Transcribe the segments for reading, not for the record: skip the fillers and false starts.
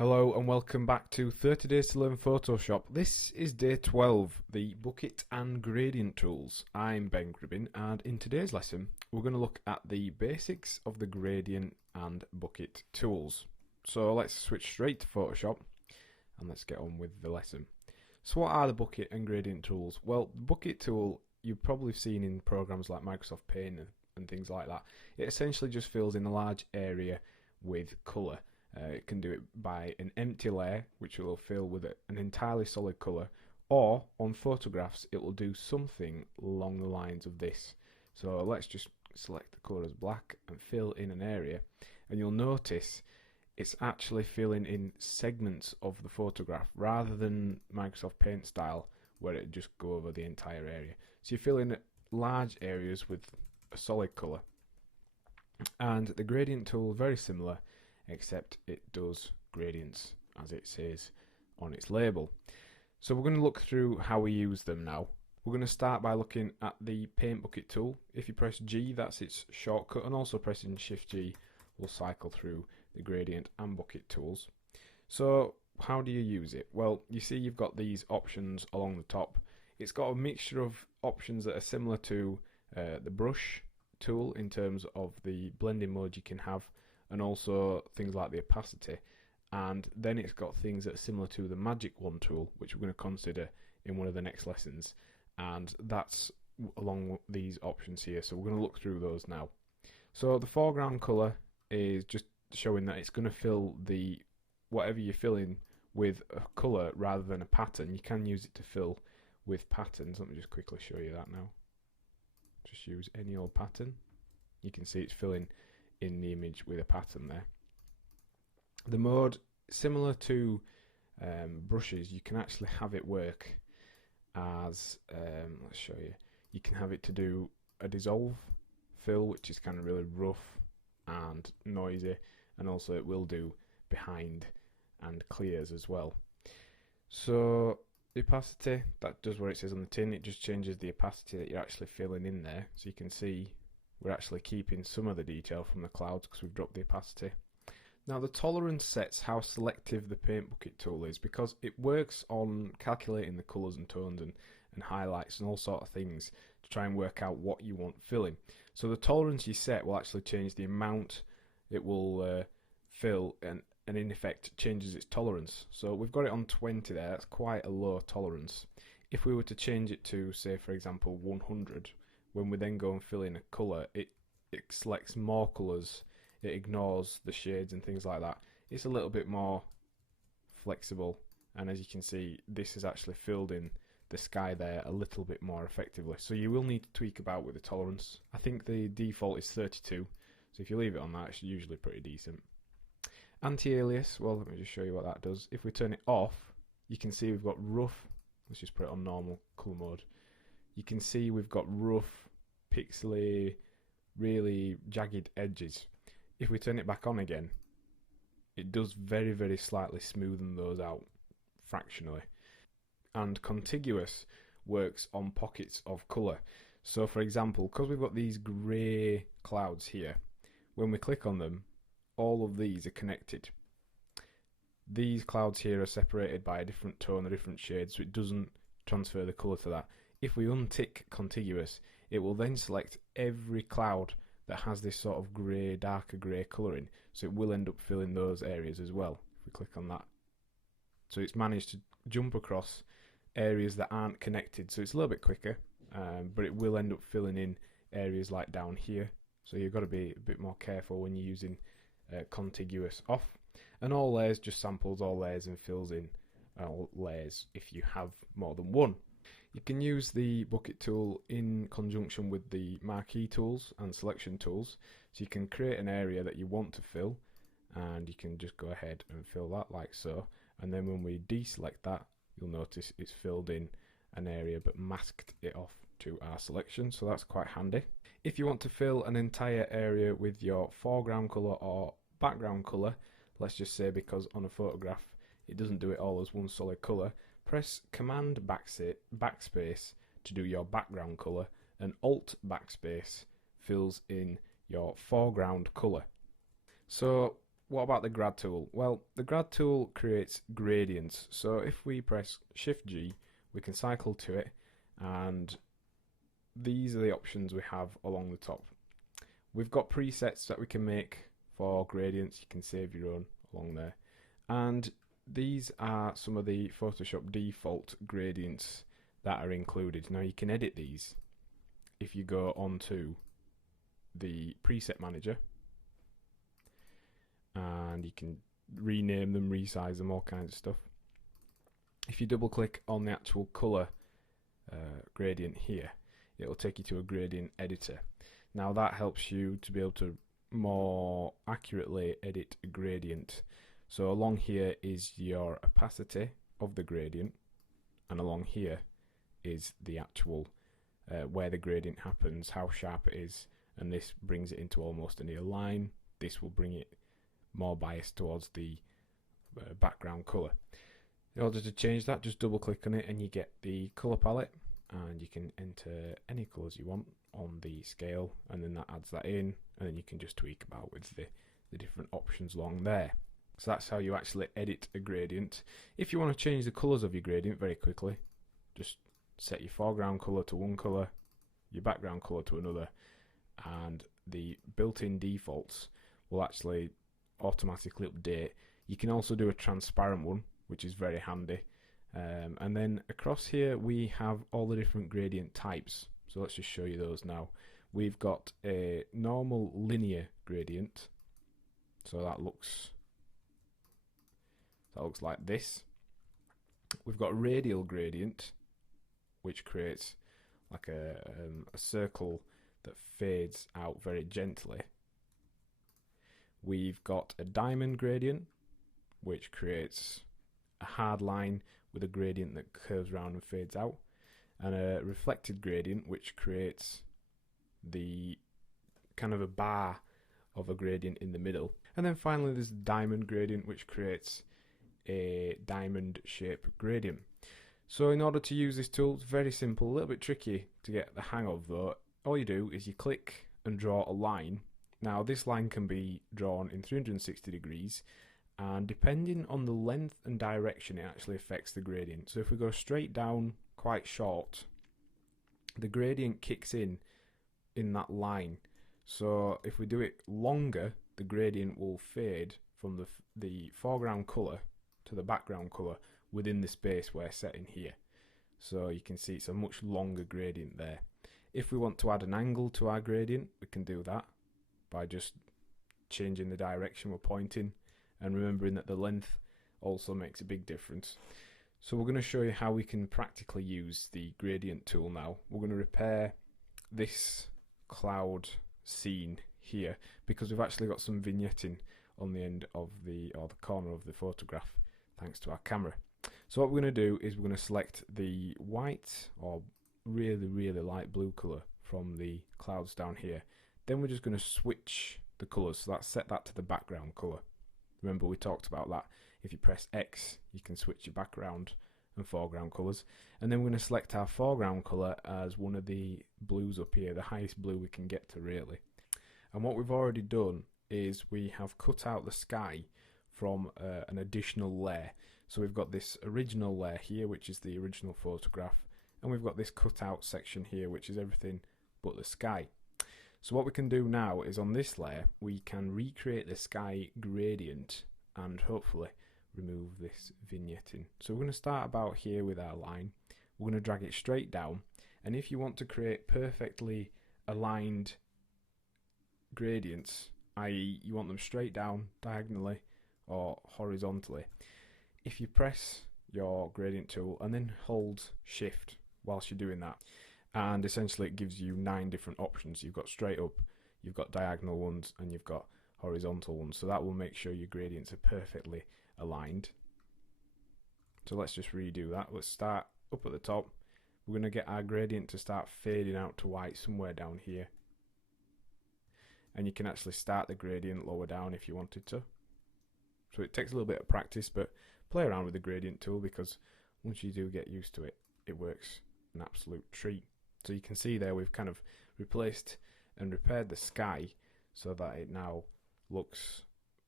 Hello and welcome back to 30 Days to Learn Photoshop. This is day 12, the bucket and gradient tools. I'm Ben Gribbin, and in today's lesson we're going to look at the basics of the gradient and bucket tools. So let's switch straight to Photoshop and let's get on with the lesson. So what are the bucket and gradient tools? Well, the bucket tool you've probably seen in programs like Microsoft Paint and things like that. It essentially just fills in a large area with colour. It can do it by an empty layer, which will fill with an entirely solid colour, or on photographs it will do something along the lines of this. So let's just select the colour as black and fill in an area, and you'll notice it's actually filling in segments of the photograph rather than Microsoft Paint style where it just go over the entire area. So you fill in large areas with a solid colour. And the gradient tool, very similar, except it does gradients as it says on its label. So we're going to look through how we use them now. We're going to start by looking at the paint bucket tool. If you press G, that's its shortcut, and also pressing Shift G will cycle through the gradient and bucket tools. So how do you use it? Well, you see you've got these options along the top. It's got a mixture of options that are similar to the brush tool in terms of the blending mode you can have, and also things like the opacity, and then it's got things that are similar to the magic wand tool, which we're going to consider in one of the next lessons, and that's along these options here. So we're going to look through those now. So the foreground colour is just showing that it's going to fill the whatever you're filling with a colour rather than a pattern. You can use it to fill with patterns. Let me just quickly show you that now. Just use any old pattern. You can see it's filling in the image with a pattern there. The mode, similar to brushes, you can actually have it work as, let's show you, you can have it to do a dissolve fill, which is kind of really rough and noisy, and also it will do behind and clears as well. So the opacity, that does what it says on the tin. It just changes the opacity that you're actually filling in there, so you can see we're actually keeping some of the detail from the clouds because we've dropped the opacity. Now the tolerance sets how selective the paint bucket tool is, because it works on calculating the colours and tones and highlights and all sort of things to try and work out what you want filling. So the tolerance you set will actually change the amount it will fill, and in effect changes its tolerance. So we've got it on 20 there, that's quite a low tolerance. If we were to change it to, say for example, 100, when we then go and fill in a colour, it selects more colours, it ignores the shades and things like that. It's a little bit more flexible, and as you can see, this is actually filled in the sky there a little bit more effectively. So you will need to tweak about with the tolerance. I think the default is 32, so if you leave it on that, it's usually pretty decent. Anti-alias, well, let me just show you what that does. If we turn it off, you can see we've got rough. Let's just put it on normal colour mode. You can see we've got rough, pixely, really jagged edges. If we turn it back on again, it does very, very slightly smoothen those out fractionally. And contiguous works on pockets of colour. So for example, because we've got these grey clouds here, when we click on them, all of these are connected. These clouds here are separated by a different tone or different shade, so it doesn't transfer the colour to that. If we untick contiguous, it will then select every cloud that has this sort of grey, darker grey colouring, so it will end up filling those areas as well if we click on that. So it's managed to jump across areas that aren't connected, so it's a little bit quicker, but it will end up filling in areas like down here, so you've got to be a bit more careful when you're using contiguous off. And all layers just samples all layers and fills in all layers if you have more than one. You can use the bucket tool in conjunction with the marquee tools and selection tools, so you can create an area that you want to fill, and you can just go ahead and fill that like so, and then when we deselect that, you'll notice it's filled in an area but masked it off to our selection, so that's quite handy. If you want to fill an entire area with your foreground colour or background colour, let's just say because on a photograph it doesn't do it all as one solid colour, press Command backspace to do your background colour, and Alt backspace fills in your foreground colour. So what about the grad tool? Well, the grad tool creates gradients. So if we press Shift G, we can cycle to it, and these are the options we have along the top. We've got presets that we can make for gradients. You can save your own along there. And these are some of the Photoshop default gradients that are included. Now you can edit these if you go onto the preset manager, and you can rename them, resize them, all kinds of stuff. If you double click on the actual color gradient here, it will take you to a gradient editor. Now that helps you to be able to more accurately edit a gradient. So along here is your opacity of the gradient, and along here is the actual where the gradient happens, how sharp it is, and this brings it into almost a near line. This will bring it more biased towards the background color. In order to change that, just double click on it and you get the color palette, and you can enter any colors you want on the scale, and then that adds that in, and then you can just tweak about with the different options along there. So that's how you actually edit a gradient. If you want to change the colors of your gradient very quickly, just set your foreground color to one color, your background color to another, and the built-in defaults will actually automatically update. You can also do a transparent one, which is very handy. And then across here we have all the different gradient types. So let's just show you those now. We've got a normal linear gradient, so that looks like this. We've got radial gradient, which creates like a circle that fades out very gently. We've got a diamond gradient, which creates a hard line with a gradient that curves around and fades out, and a reflected gradient, which creates the kind of a bar of a gradient in the middle. And then finally there's diamond gradient, which creates a diamond shape gradient. So in order to use this tool, it's very simple, a little bit tricky to get the hang of though. All you do is you click and draw a line. Now this line can be drawn in 360 degrees, and depending on the length and direction it actually affects the gradient. So if we go straight down quite short, the gradient kicks in that line. So if we do it longer, the gradient will fade from the foreground colour to the background colour within the space we're setting here. So you can see it's a much longer gradient there. If we want to add an angle to our gradient, we can do that by just changing the direction we're pointing, and remembering that the length also makes a big difference. So we're going to show you how we can practically use the gradient tool now. We're going to repair this cloud scene here because we've actually got some vignetting on the end of the corner of the photograph thanks to our camera. So what we're going to do is we're going to select the white or really light blue colour from the clouds down here. Then we're just going to switch the colours, so that's set that to the background colour. Remember we talked about that. If you press X, you can switch your background and foreground colours. And then we're going to select our foreground colour as one of the blues up here, the highest blue we can get to really. And what we've already done is we have cut out the sky from an additional layer. So we've got this original layer here, which is the original photograph, and we've got this cut out section here, which is everything but the sky. So what we can do now is on this layer we can recreate the sky gradient and hopefully remove this vignetting. So we're going to start about here with our line. We're going to drag it straight down, and if you want to create perfectly aligned gradients, i.e. you want them straight down diagonally or horizontally, if you press your gradient tool and then hold shift whilst you're doing that, and essentially it gives you 9 different options. You've got straight up, you've got diagonal ones, and you've got horizontal ones. So that will make sure your gradients are perfectly aligned. So let's just redo that. Let's start up at the top. We're going to get our gradient to start fading out to white somewhere down here. And you can actually start the gradient lower down if you wanted to. So it takes a little bit of practice, but play around with the gradient tool, because once you do get used to it, it works an absolute treat. So you can see there we've kind of replaced and repaired the sky so that it now looks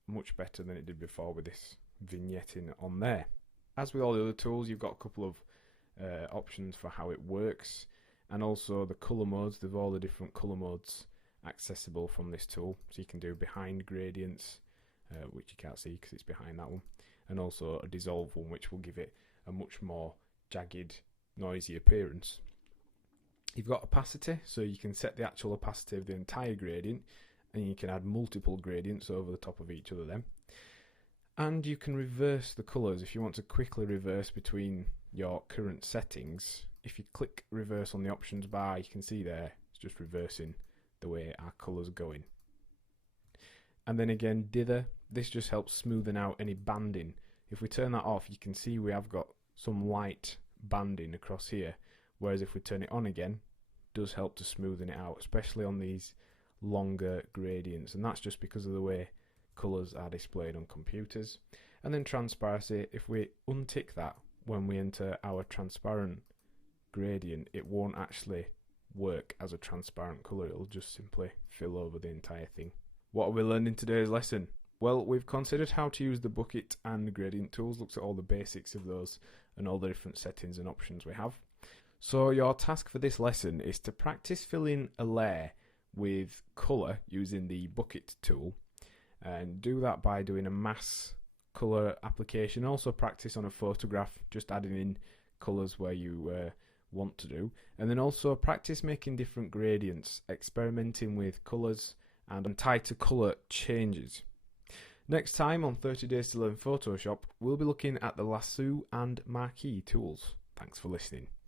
much better than it did before with this vignetting on there. As with all the other tools, you've got a couple of options for how it works, and also the colour modes. There's all the different colour modes accessible from this tool, so you can do behind gradients, which you can't see because it's behind that one, and also a dissolve one, which will give it a much more jagged, noisy appearance. You've got opacity, so you can set the actual opacity of the entire gradient, and you can add multiple gradients over the top of each other then. And you can reverse the colours if you want to quickly reverse between your current settings. If you click reverse on the options bar, you can see there it's just reversing the way our colours are going. And then again, dither, this just helps smoothen out any banding. If we turn that off, you can see we have got some light banding across here, whereas if we turn it on again, it does help to smoothen it out, especially on these longer gradients, and that's just because of the way colours are displayed on computers. And then transparency, if we untick that when we enter our transparent gradient, it won't actually work as a transparent colour, it'll just simply fill over the entire thing. What are we learning in today's lesson? Well, we've considered how to use the bucket and gradient tools, looked at all the basics of those and all the different settings and options we have. So your task for this lesson is to practice filling a layer with colour using the bucket tool, and do that by doing a mass colour application. Also practice on a photograph, just adding in colours where you want to do, and then also practice making different gradients, experimenting with colours and tighter colour changes. Next time on 30 Days to Learn Photoshop, we'll be looking at the lasso and marquee tools. Thanks for listening.